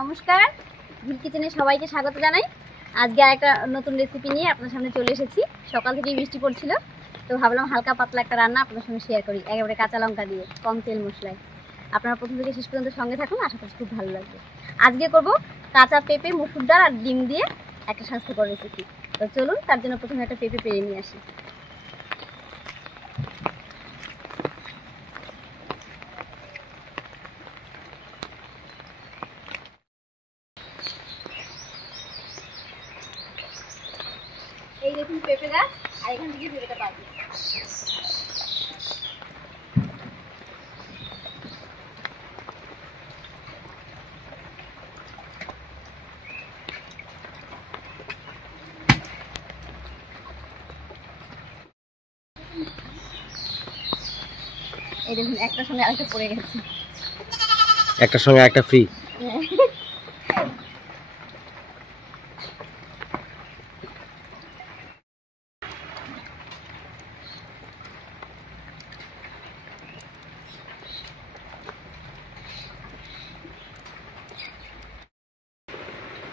নমস্কার, ভিল কিচেনে সবাইকে স্বাগত জানাই। আজকে একটা নতুন রেসিপি নিয়ে আপনার সামনে চলে এসেছি। সকাল থেকেই বৃষ্টি পড়ছিল, তো ভাবলাম হালকা পাতলা একটা রান্না আপনার সঙ্গে শেয়ার করি, একেবারে কাঁচা লঙ্কা দিয়ে, কম তেল মশলায়। আপনারা প্রথম থেকে শেষ পর্যন্ত সঙ্গে থাকুন, আশা করছি খুব ভালো লাগবে। আজকে করব কাঁচা পেঁপে, মুসুর ডাল আর ডিম দিয়ে একটা স্বাস্থ্যকর রেসিপি। তো চলুন, তার জন্য প্রথমে একটা পেঁপে পেরে নিয়ে আসি। এই দেখুন পেঁপে গাছ, আর এখান থেকে পেঁপেটা পাবো। এই দেখুন একটার সঙ্গে আরেকটা পড়ে গেছে, একটার সঙ্গে একটা ফ্রি।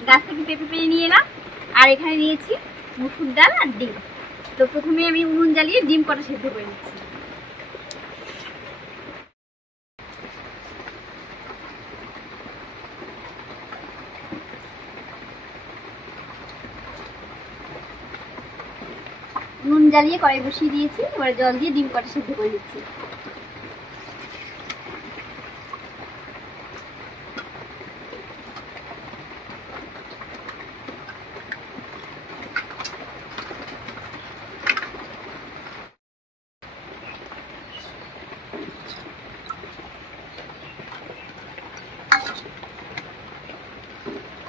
গাছ থেকে পেঁপে পেরে নিয়ে এলাম, আর এখানে নিয়েছি মুসুর ডাল আর ডিম। তো প্রথমে আমি উনুন জ্বালিয়ে ডিম কটা সেদ্ধ করে নিচ্ছি। নুন জ্বালিয়ে কড়াই বসিয়ে দিয়েছি, এবারে জল দিয়ে ডিম কটা সেদ্ধ করে দিচ্ছি।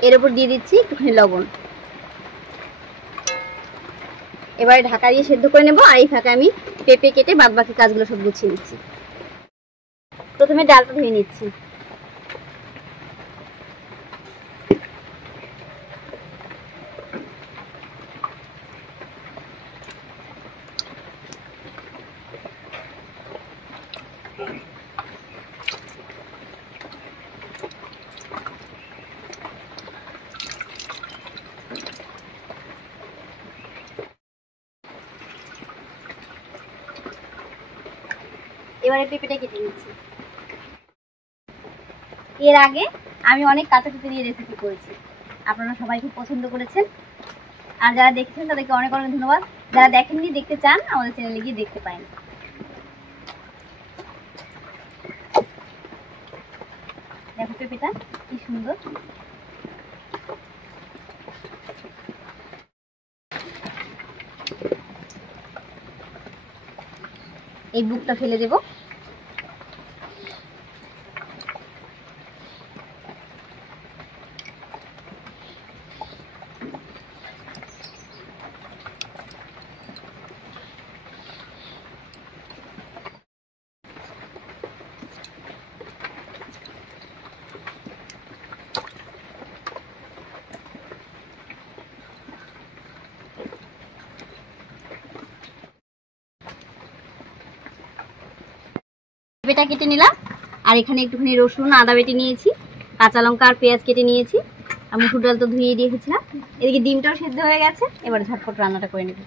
এর উপর দিয়ে দিচ্ছি একটুখানি লবণ। এবারে ঢাকা দিয়ে সেদ্ধ করে নেব, আর এই ফাঁকে আমি পেঁপে কেটে বাদ বাকি কাজগুলো সব গুছিয়ে নিচ্ছি। প্রথমে ডালটা ধুয়ে নিচ্ছি। এবারে পেঁপেটা কেটে নিচ্ছি। এর আগে আমি অনেক কাঁচা পেঁপে দিয়ে রেসিপি করেছি, আপনারা সবাই খুব পছন্দ করেছেন। আর যারা দেখছেন তাদেরকে অনেক অনেক ধন্যবাদ। যারা দেখেননি, দেখতে চান, আমাদের চ্যানেলে গিয়ে দেখতে পারেন। দেখো পেঁপেটা কি সুন্দর। এই বুকটা ফেলে দেব। পেঁপেটা কেটে নিলাম, আর এখানে একটুখানি রসুন আদা বেটে নিয়েছি, কাঁচা লঙ্কা আর পেঁয়াজ কেটে নিয়েছি, আর মুসুর ডাল তো ধুয়ে রেখেছিলাম। এদিকে ডিমটাও সেদ্ধ হয়ে গেছে, এবারে ঝটপট রান্নাটা করে নেব।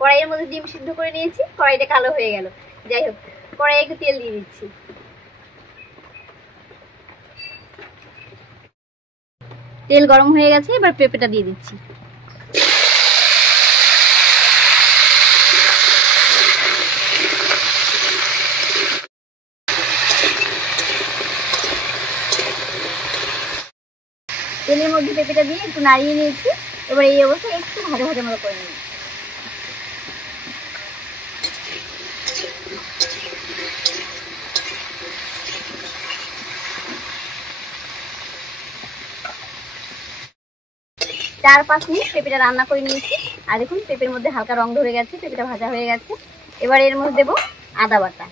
কড়াইয়ের মধ্যে ডিম সিদ্ধ করে নিয়েছি, কড়াইটা কালো হয়ে গেল। যাই হোক, কড়াইয়ে একটু তেল দিয়ে দিচ্ছি। তেল গরম হয়ে গেছে, এবার পেঁপেটা দিয়ে দিচ্ছি। তেলের মধ্যে পেঁপেটা দিয়ে একটু নাড়িয়ে নিয়েছি, এবার এই অবস্থায় একটু ভাজা ভাজা মতো করে নিই। चार पाँच मिनट पेঁপেটা রান্না করে নিয়েছি, আর দেখুন পেঁপের মধ্যে হালকা রং ধরে গেছে, পেঁপেটা ভাজা হয়ে গেছে। এবার এর মধ্যে দেব আদা বাটা,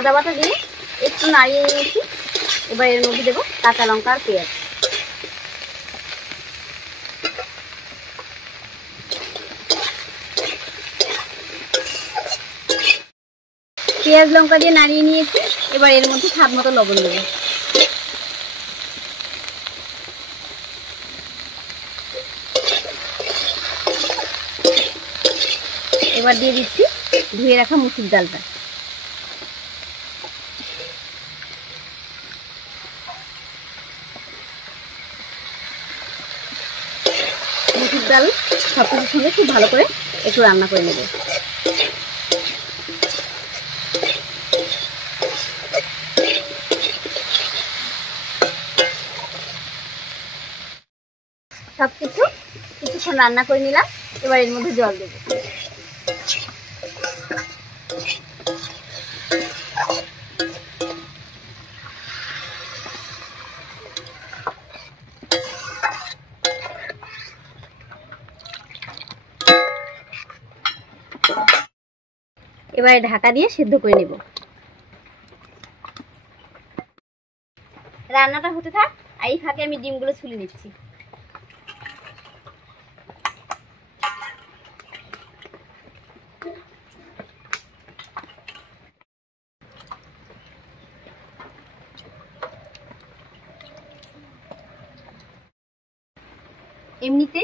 আদা বাটা দিয়ে একটু নাড়িয়ে নিয়েছি। এবার এর মধ্যে দেবো কাঁচা লঙ্কা আর পেঁয়াজ। পেঁয়াজ লঙ্কা দিয়ে নাড়িয়ে নিয়েছি। এবার এর মধ্যে স্বাদ মতো লবণ দেবো। এবার দিয়ে দিচ্ছি ধুয়ে রাখা মুসুর ডালটা। মুসুর ডাল সব কিছুর সঙ্গে খুব ভালো করে একটু রান্না করে নেব। সবকিছু কিছুক্ষণ রান্না করে নিলাম। এবার এর মধ্যে জল দেবো। এবারে ঢাকা দিয়ে সেদ্ধ করে নেব। রান্নাটা হতে থাক, আর এই ফাঁকে আমি ডিমগুলো ছুলে নিচ্ছি। এমনিতে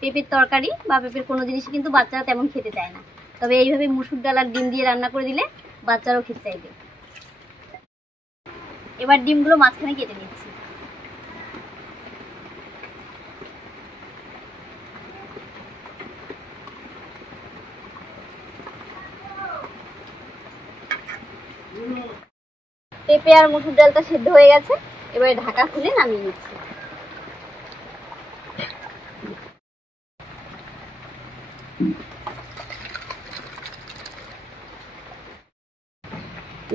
পেঁপের তরকারি বা পেঁপের কোনো জিনিসই কিন্তু বাচ্চারা তেমন খেতে চায় না, তবে এইভাবে মুসুর ডাল আর ডিম দিয়ে রান্না করে দিলে বাচ্চারাও খেতে চাইবে। এবার ডিমগুলো মাঝখানে কেটে নিচ্ছি। পেঁপে আর মুসুর ডালটা সেদ্ধ হয়ে গেছে। এবারে ঢাকা খুলে নামিয়ে নিচ্ছি।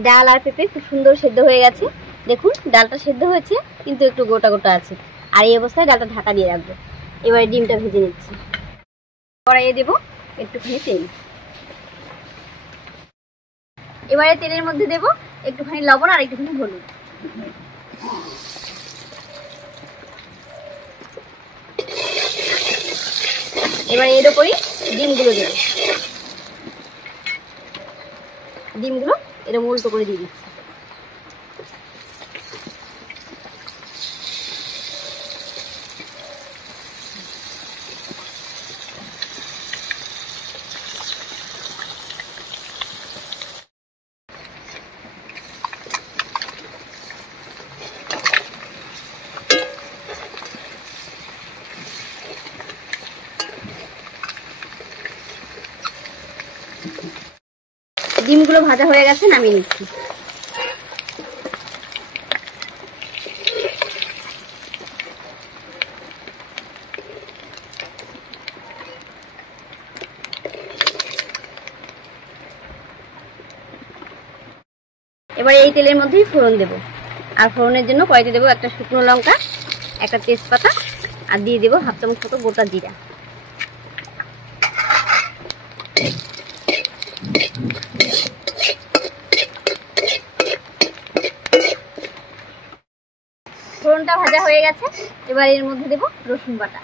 ডাল আর পেঁপে খুব সুন্দর সেদ্ধ হয়ে গেছে। দেখুন ডালটা সেদ্ধ হয়েছে কিন্তু একটু গোটা গোটা আছে, আর এই অবস্থায় ডালটা ঢাকা দিয়ে রাখবো। এবারে ডিমটা ভেজে নিচ্ছি। কড়াইয়ে দেবো একটুখানি তেল। এবারে তেলের মধ্যে দেবো একটুখানি লবণ আর একটুখানি হলুদ। এবার এর উপরই ডিমগুলো দেবো। ডিমগুলো এরকম উল্টো করে দিয়ে দিচ্ছি। ডিমগুলো ভাজা হয়ে গেছে, নামিয়ে নিচ্ছি। এবার এই তেলের মধ্যেই ফোড়ন দেব, আর ফোড়নের জন্য কড়াইতে দেবো একটা শুকনো লঙ্কা, একটা তেজপাতা, আর দিয়ে দেবো হাফ চামচ মতো গোটা জিরা। ফোড়নটা ভাজা হয়ে গেছে। এবার এর মধ্যে দেবো রসুন বাটা,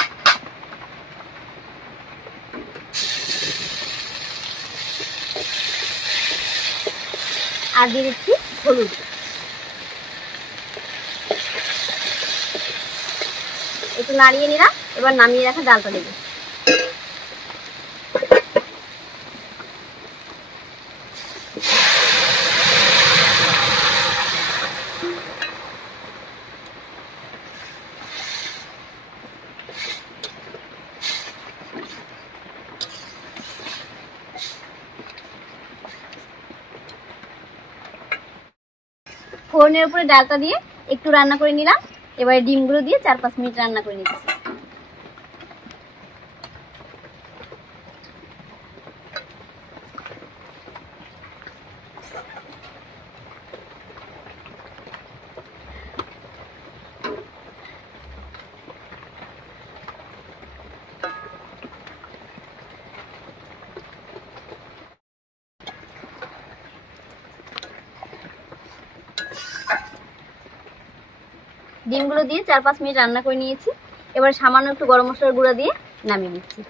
আর দিয়ে দিচ্ছি হলুদ। একটু নাড়িয়ে নিলাম। এবার নামিয়ে রাখা ডালটা দেবো। ফোড়নের উপরে ডালটা দিয়ে একটু রান্না করে নিলাম। এবারে ডিমগুলো দিয়ে 4-5 মিনিট রান্না করে নিচ্ছি। ডিমগুলো দিয়ে 4-5 মিনিট রান্না করে নিয়েছি। এবার সামান্য একটু গরম মশলার গুঁড়া দিয়ে নামিয়ে নিচ্ছি।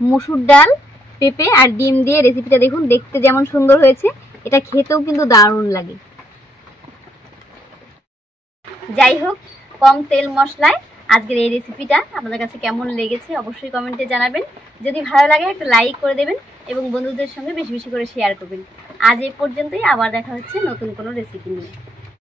মসুর ডাল, পেঁপে আর ডিম দিয়ে রেসিপিটা দেখুন, দেখতে যেমন সুন্দর হয়েছে, এটা খেতেও কিন্তু দারুণ লাগে। যাই হোক, কম তেল মশলায় আজকের এই রেসিপিটা আপনাদের কাছে কেমন লেগেছে অবশ্যই কমেন্টে জানাবেন। যদি ভালো লাগে একটা লাইক করে দেবেন এবং বন্ধুদের সঙ্গে বেশি বেশি করে শেয়ার করবেন। আজ এই পর্যন্তই, আবার দেখা হচ্ছে নতুন কোনো রেসিপি নিয়ে।